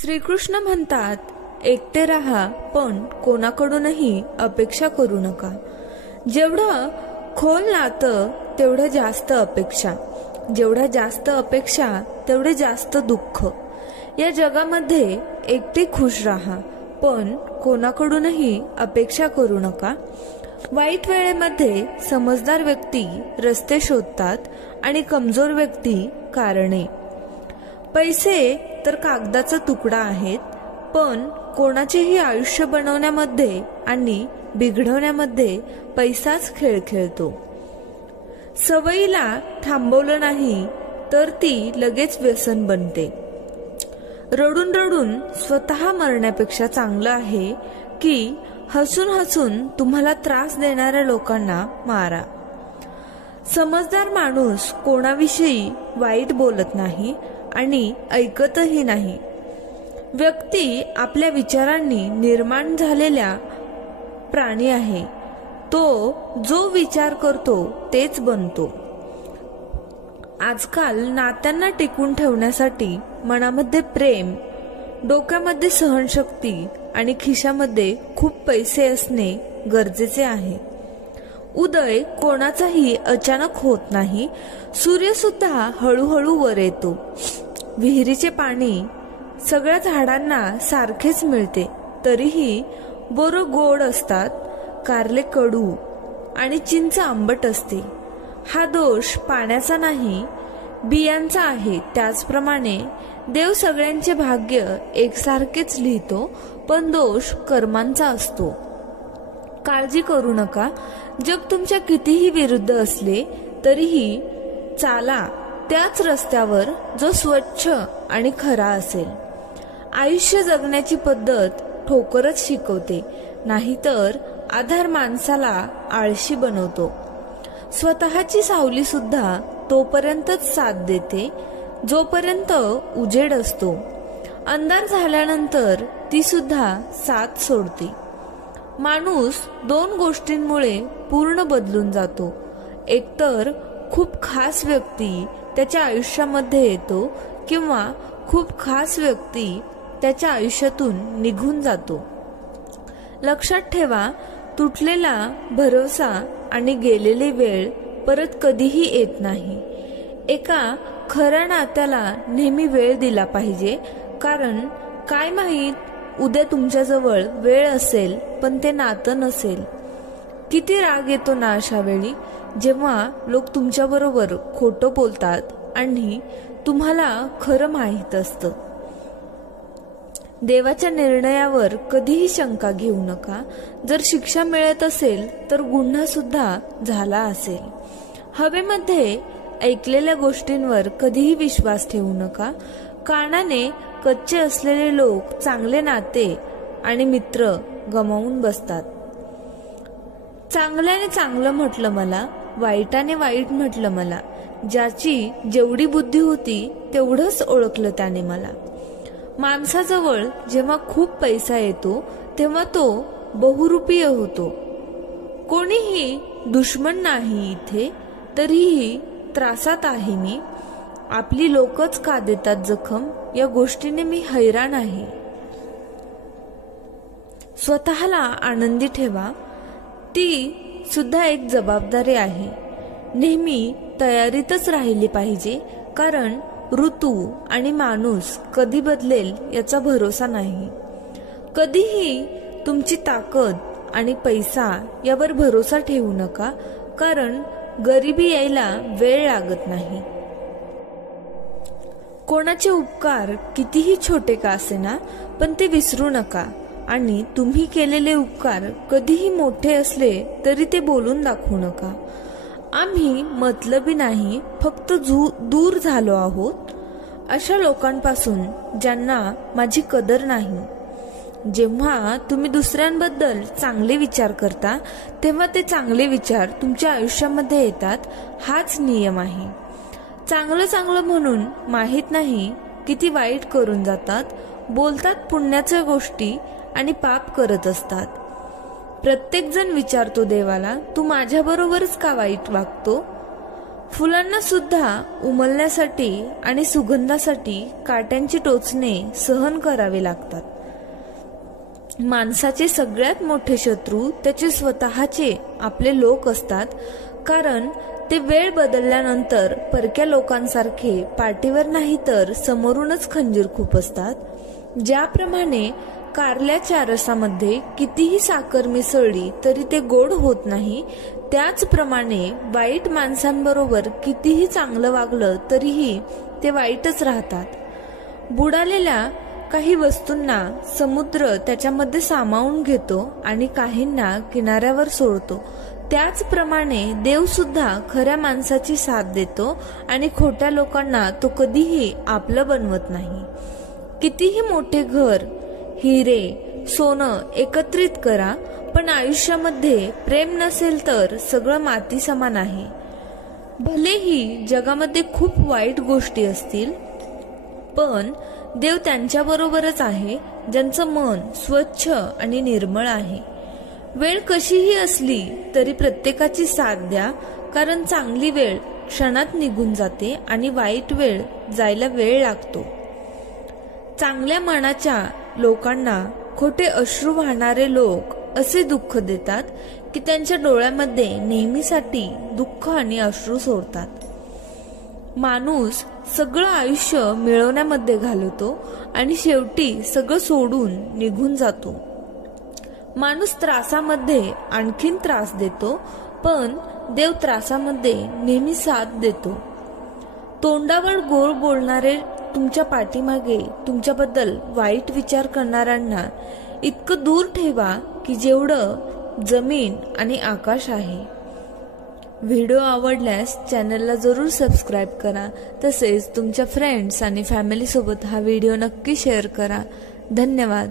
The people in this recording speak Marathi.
श्रीकृष्ण म्हणतात, एकटे राहा पण कोणाकडूनही अपेक्षा करू नका. जेवढं खोल नातं तेवढं जास्त अपेक्षा, जेवढ्या जास्त अपेक्षा तेवढे जास्त दुःख. या जगामध्ये एकटे खुश राहा पण कोणाकडूनही अपेक्षा करू नका. वाईट वेळेमध्ये समजदार व्यक्ती रस्ते शोधतात आणि कमजोर व्यक्ती कारणे. पैसे तर कागदाचा तुकडा आहेत, पण कोणाचेही आयुष्य बनवण्यामध्ये आणि बिघडवण्यामध्ये पैसाच खेळ खेळतो. सवयीला थांबवलं नाही तर ती लगेच व्यसन बनते. रडून रडून स्वतः मरण्यापेक्षा चांगलं आहे की हसून हसून तुम्हाला त्रास देणाऱ्या लोकांना मारा. समजदार माणूस कोणाविषयी वाईट बोलत नाही आणि ऐकतही नाही. व्यक्ती आपल्या विचारांनी निर्माण झालेला प्राणी आहे. तो जो विचार करतो तेच बनतो. आजकाल नात्यांना टिकून ठेवण्यासाठी मनामध्ये प्रेम, डोक्यामध्ये सहनशक्ती आणि खिशामध्ये खूप पैसे असणे गरजेचे आहे. उदय कोणाचाही अचानक होत नाही. सूर्य सुद्धा हळूहळू वर येतो. विहिरीचे पाणी सगळ्या झाडांना सारखेच मिळते, तरीही बोरं गोड असतात, कारले कडू आणि चिंच आंबट असते. हा दोष पाण्याचा नाही, बियांचा आहे. त्याचप्रमाणे देव सगळ्यांचे भाग्य एकसारखेच लिहितो, पण दोष कर्मांचा असतो. काळजी करू नका. जग तुमच्या कितीही विरुद्ध असले तरीही चाला त्याच रस्त्यावर जो स्वच्छ आणि खरा असेल. आयुष्य जगण्याची पद्धत ठोकरच शिकवते, नाहीतर आधार माणसाला आळशी बनवतो. स्वतःची सावली सुद्धा तोपर्यंतच साथ देते जोपर्यंत उजेड असतो. अंधार झाल्यानंतर ती सुद्धा साथ सोडते. माणूस दोन गोष्टींमुळे पूर्ण बदलून जातो. एकतर खूप खास व्यक्ती त्याच्या आयुष्यामध्ये येतो किंवा खूप खास व्यक्ती त्याच्या आयुष्यातून निघून जातो. लक्षात ठेवा, तुटलेला भरोसा आणि गेलेली वेळ परत कधीही येत नाही. एका खऱ्या नात्याला नेहमी वेळ दिला पाहिजे, कारण काय माहीत उद्या तुमच्याजवळ वेळ असेल पण ते नातं नसेल. किती राग येतो ना अशा वेळी, जेव्हा लोक तुमच्याबरोबर खोटं बोलतात आणि तुम्हाला खरं माहीत असतं. देवाच्या निर्णयावर कधीही शंका घेऊ नका. जर शिक्षा मिळत असेल तर गुन्हा सुद्धा झाला असेल. हवेमध्ये ऐकलेल्या गोष्टींवर कधीही विश्वास ठेवू नका. कानाने कच्चे असलेले लोक चांगले नाते आणि मित्र गमावून बसतात. चांगल्याने चांगलं म्हटलं मला, वाईटाने वाईट म्हटलं मला. ज्याची जेवढी बुद्धी होती तेवढंच ओळखलं त्याने मला. माणसाजवळ जेव्हा खूप पैसा येतो तेव्हा तो बहुरूपीय होतो. कोणीही दुश्मन नाही इथे, तरीही त्रासात आहे मी. आपली लोकच का देतात जखम, या गोष्टीने मी हैराण आहे. स्वतःला आनंदी ठेवा, ती सुद्धा एक जबाबदारी आहे. नेहमी तयारीतच राहिली पाहिजे, कारण ऋतू आणि माणूस कधी बदलेल याचा भरोसा नाही. कधीही तुमची ताकद आणि पैसा यावर भरोसा ठेवू नका, कारण गरिबी यायला वेळ लागत नाही. कोणाचे उपकार कितीही छोटे का असेना, पण ते विसरू नका. आणि तुम्ही केलेले उपकार कधीही मोठे असले तरी ते बोलून दाखवू नका. आम्ही मतलबी नाही, फक्त दूर झालो आहोत अशा लोकांपासून ज्यांना माझी कदर नाही. जेव्हा तुम्ही दुसऱ्यांबद्दल चांगले विचार करता तेव्हा ते चांगले विचार तुमच्या आयुष्यामध्ये येतात. हाच नियम आहे. चांगलं चांगलं म्हणून माहीत नाही किती वाईट करून जातात. बोलतात पुण्याच्या गोष्टी आणि पाप करत असतात. प्रत्येक जण विचारतो देवाला, तू माझ्याबरोबरच का वाईट वागतो? फुलांना सुद्धा उमलण्यासाठी आणि सुगंधासाठी काट्यांची टोचणे सहन करावे लागतात. माणसाचे सगळ्यात मोठे शत्रू त्याचे स्वतःचे आपले लोक असतात, कारण ते वेळ बदलल्यानंतर परक्या लोकांसारखे पाठीवर नाही तर समोरूनच खंजीर खुपसतात. ज्याप्रमाणे कारल्याच्या रसामध्ये कितीही साखर मिसळली तरी ते गोड होत नाही, त्याचप्रमाणे वाईट माणसांबरोबर कितीही चांगलं वागलं तरीही ते वाईटच राहतात. बुडालेल्या काही वस्तूंना समुद्र त्याच्यामध्ये सामावून घेतो आणि काहींना किनाऱ्यावर सोडतो. त्याचप्रमाणे देव सुद्धा खऱ्या माणसाची साथ देतो आणि खोट्या लोकांना तो कधीही आपलं बनवत नाही. कितीही मोठे घर, हिरे, सोनं एकत्रित करा, पण आयुष्यामध्ये प्रेम नसेल तर सगळं माती समान आहे. भलेही जगामध्ये खूप वाईट गोष्टी असतील, पण देव त्यांच्याबरोबरच आहे ज्यांचं मन स्वच्छ आणि निर्मळ आहे. वेळ कशीही असली तरी प्रत्येकाची साथ द्या, कारण चांगली वेळ क्षणात निघून जाते आणि वाईट वेळ जायला वेळ लागतो. चांगल्या मनाच्या लोकांना खोटे अश्रू वाहणारे लोक असे दुःख देतात की त्यांच्या डोळ्यामध्ये नेहमीसाठी दुःख आणि अश्रू सोडतात. माणूस सगळं आयुष्य मिळवण्यामध्ये घालवतो आणि शेवटी सगळं सोडून निघून जातो. माणूस त्रासामध्ये आणखीन त्रास देतो, पण देव त्रासामध्ये नेहमी साथ देतो. तोंडावर गोड बोलणारे तुमच्या पाठीमागे तुमच्याबद्दल वाईट विचार करणाऱ्यांना इतकं दूर ठेवा की जेवढं जमीन आणि आकाश आहे. व्हिडिओ आवडल्यास चॅनलला जरूर सबस्क्राईब करा. तसेच तुमच्या फ्रेंड्स आणि फॅमिली सोबत हा व्हिडिओ नक्की शेअर करा. धन्यवाद.